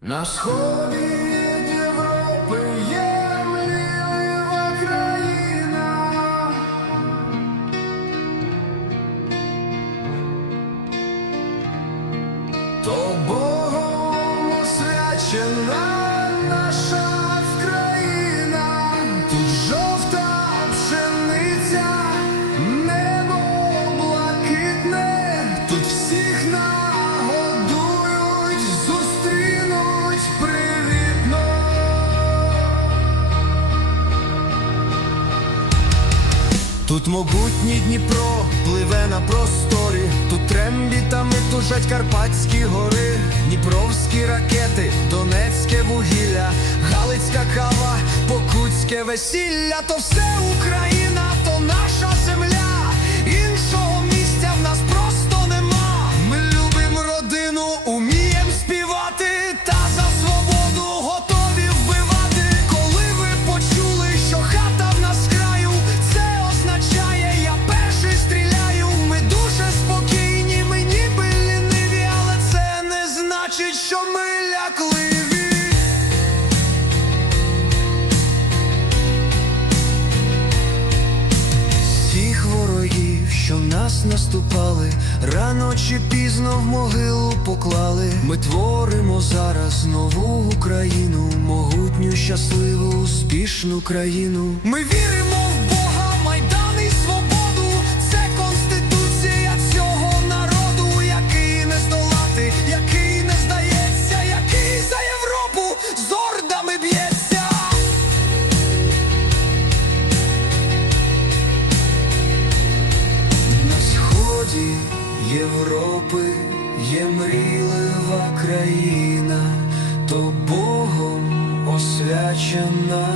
На сході Європи є мрійлива країна. То Богом освячена наша Тут могутній Дніпро пливе на просторі, тут трембітами тужать Карпатські гори, Дніпровські ракети, Донецьке вугілля, Галицька кава, Покутське весілля, то все Україна, що ми лякливі. Всіх ворогів, що нас наступали, рано чи пізно в могилу поклали. Ми творимо зараз нову Україну, могутню, щасливу, успішну країну. Ми віримо Європи є мрілива країна, то Богом освячена